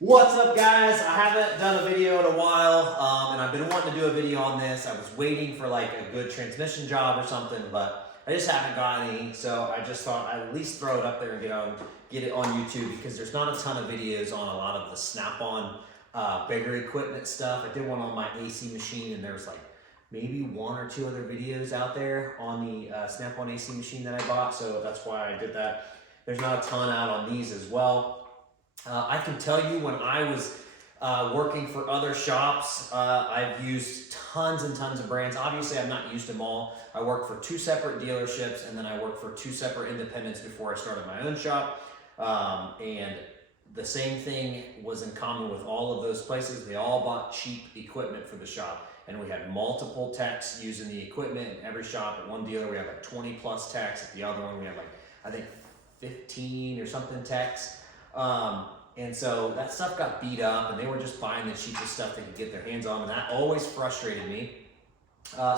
What's up, guys? I haven't done a video in a while, and I've been wanting to do a video on this. I was waiting for like a good transmission job or something, but I just haven't got any, so I just thought I'd at least throw it up there and get it on YouTube, because there's not a ton of videos on a lot of the Snap-on bigger equipment stuff. I did one on my AC machine, and there's like maybe one or two other videos out there on the Snap-on AC machine that I bought, so that's why I did that. There's not a ton out on these as well. I can tell you, when I was working for other shops, I've used tons and tons of brands. Obviously, I've not used them all. I worked for 2 separate dealerships, and then I worked for 2 separate independents before I started my own shop. And the same thing was in common with all of those places. They all bought cheap equipment for the shop. And we had multiple techs using the equipment in every shop. At one dealer, we had like 20 plus techs. At the other one, we had like, I think 15 or something techs. And so that stuff got beat up, and they were just buying the cheapest stuff they could get their hands on, and that always frustrated me.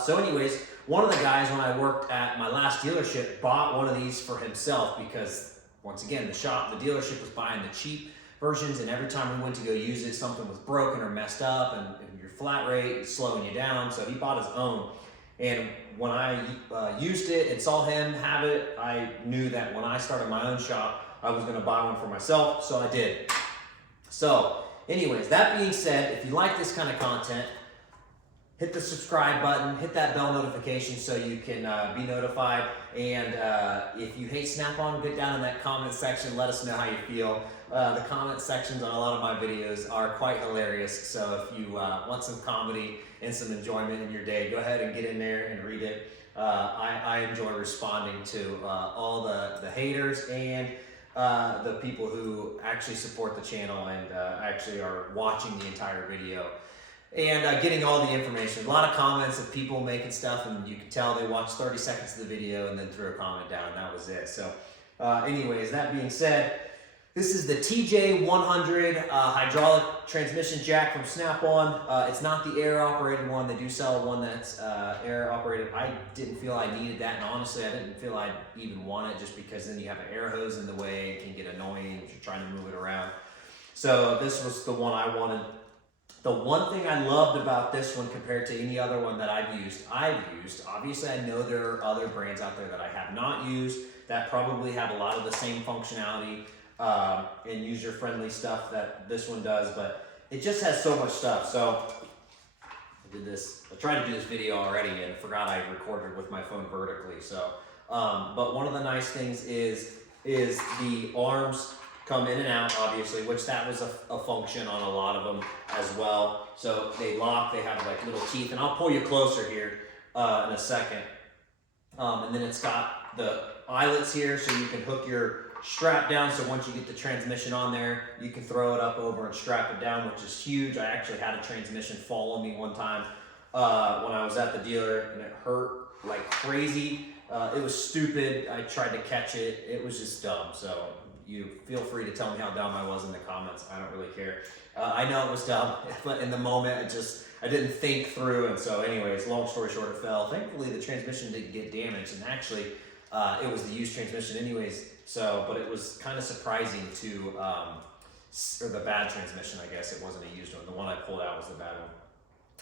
So anyways, one of the guys when I worked at my last dealership bought one of these for himself, because once again, the dealership was buying the cheap versions, and every time we went to go use it, something was broken or messed up, and your flat rate is slowing you down, so he bought his own. And when I used it and saw him have it, I knew that when I started my own shop, I was gonna buy one for myself, so I did. So anyways, that being said, if you like this kind of content, hit the subscribe button, hit that bell notification so you can be notified. And if you hate Snap-on, get down in that comment section, let us know how you feel. The comment sections on a lot of my videos are quite hilarious, so if you want some comedy and some enjoyment in your day, go ahead and get in there and read it. I enjoy responding to all the haters and the people who actually support the channel and actually are watching the entire video and getting all the information. A lot of comments of people making stuff, and you can tell they watched 30 seconds of the video and then threw a comment down, and that was it. So anyways, that being said, this is the Tj100 hydraulic transmission jack from Snap-on. It's not the air-operated one. They do sell one that's air-operated. I didn't feel I needed that, and honestly, I didn't feel I'd even want it, just because then you have an air hose in the way. It can get annoying if you're trying to move it around. So this was the one I wanted. The one thing I loved about this one compared to any other one that I've used, obviously I know there are other brands out there that I have not used that probably have a lot of the same functionality and user-friendly stuff that this one does, but it just has so much stuff. So I tried to do this video already and forgot I recorded with my phone vertically. So, but one of the nice things is the arms come in and out, obviously, which that was a function on a lot of them as well. So they lock, they have like little teeth, and I'll pull you closer here in a second. And then it's got the eyelets here, so you can hook your strap down, so once you get the transmission on there, you can throw it up over and strap it down, which is huge. I actually had a transmission fall on me one time when I was at the dealer, and it hurt like crazy. It was stupid. I tried to catch it. It was just dumb. So you feel free to tell me how dumb I was in the comments. I don't really care. I know it was dumb, but in the moment, I didn't think through. And so anyways, long story short, it fell. Thankfully, the transmission didn't get damaged, and actually it was the used transmission anyways. So, but it was kind of surprising to, or the bad transmission, I guess. It wasn't a used one. The one I pulled out was the bad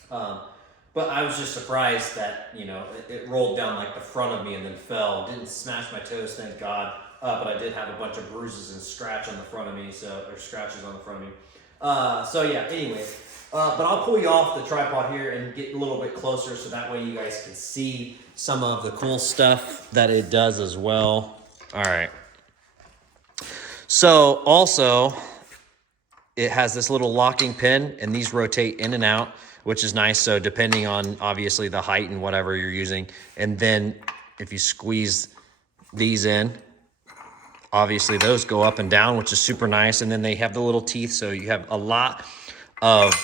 one. But I was just surprised that, you know, it rolled down like the front of me and then fell. Didn't smash my toes, thank God. But I did have a bunch of bruises and scratch on the front of me, or scratches on the front of me. So yeah, anyway. But I'll pull you off the tripod here and get a little bit closer, so that way you guys can see some of the cool stuff that it does as well. All right. So also, it has this little locking pin, and these rotate in and out, which is nice. So depending on obviously the height and whatever you're using, and then if you squeeze these in, obviously those go up and down, which is super nice. And then they have the little teeth, so you have a lot of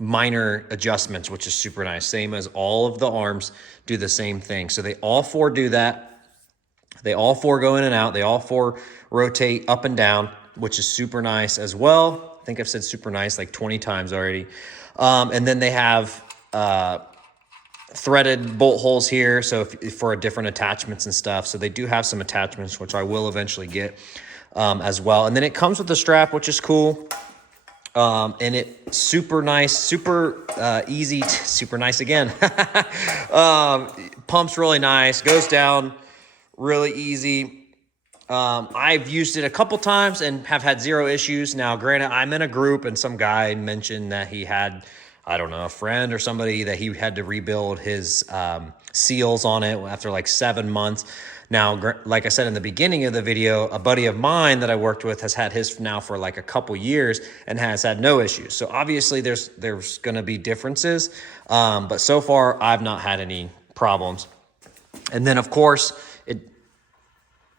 minor adjustments, which is super nice. Same as all of the arms do the same thing. So they all 4 do that. They all 4 go in and out. They all 4 rotate up and down, which is super nice as well. I think I've said super nice like 20 times already. And then they have threaded bolt holes here, so for different attachments and stuff. So they do have some attachments, which I will eventually get as well. And then it comes with a strap, which is cool. And it super nice, super easy, super nice again. Pumps really nice, goes down really easy. I've used it a couple times and have had zero issues. Now, granted, I'm in a group and some guy mentioned that he had, I don't know, a friend or somebody that he had to rebuild his seals on it after like 7 months. Now, like I said in the beginning of the video, a buddy of mine that I worked with has had his now for like a couple years and has had no issues. So obviously there's going to be differences, but so far I've not had any problems. And then of course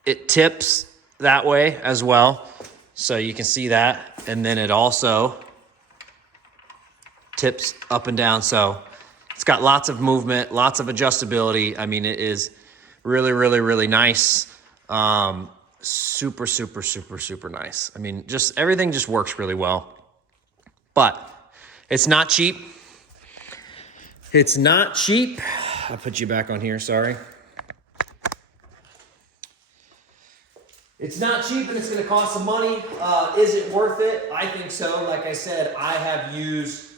it tips that way as well. So you can see that. And then it also tips up and down. So it's got lots of movement, lots of adjustability. I mean, it is really, really, really nice. Super, super, super, super nice. I mean, just everything just works really well. But it's not cheap. It's not cheap. I'll put you back on here, sorry. It's not cheap and it's going to cost some money. Is it worth it? I think so. Like I said, I have used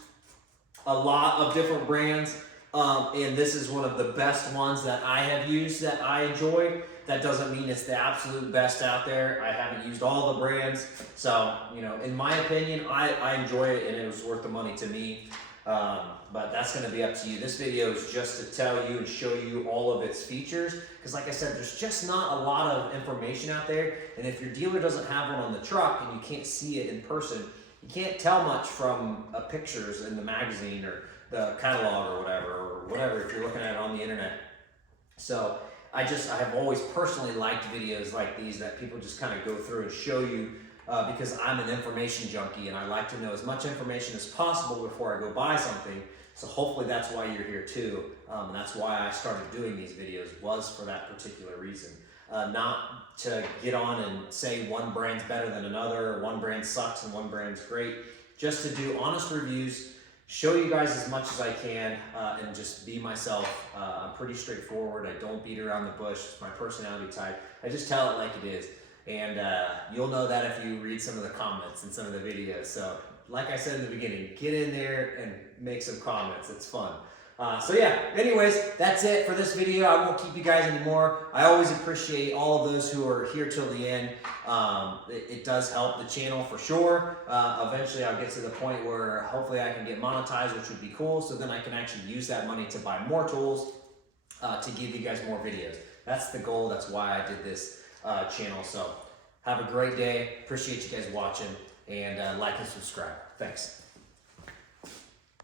a lot of different brands, and this is one of the best ones that I have used that I enjoy. That doesn't mean it's the absolute best out there. I haven't used all the brands. So, you know, in my opinion, I enjoy it and it was worth the money to me. But that's going to be up to you. This video is just to tell you and show you all of its features. Because like I said, there's just not a lot of information out there. And if your dealer doesn't have one on the truck and you can't see it in person, you can't tell much from pictures in the magazine or the catalog or whatever if you're looking at it on the internet. So I have always personally liked videos like these that people just kind of go through and show you, because I'm an information junkie and I like to know as much information as possible before I go buy something. So hopefully that's why you're here too. And that's why I started doing these videos, was for that particular reason. Not to get on and say one brand's better than another, or one brand sucks and one brand's great. Just to do honest reviews, show you guys as much as I can, and just be myself. I'm pretty straightforward. I don't beat around the bush. It's my personality type. I just tell it like it is. And you'll know that if you read some of the comments in some of the videos. So like I said in the beginning, get in there and make some comments. It's fun. So yeah, anyways, that's it for this video. I won't keep you guys anymore. I always appreciate all of those who are here till the end. It does help the channel for sure. Eventually I'll get to the point where hopefully I can get monetized, which would be cool. So then I can actually use that money to buy more tools, to give you guys more videos. That's the goal. That's why I did this channel. So have a great day. Appreciate you guys watching, and like and subscribe. Thanks.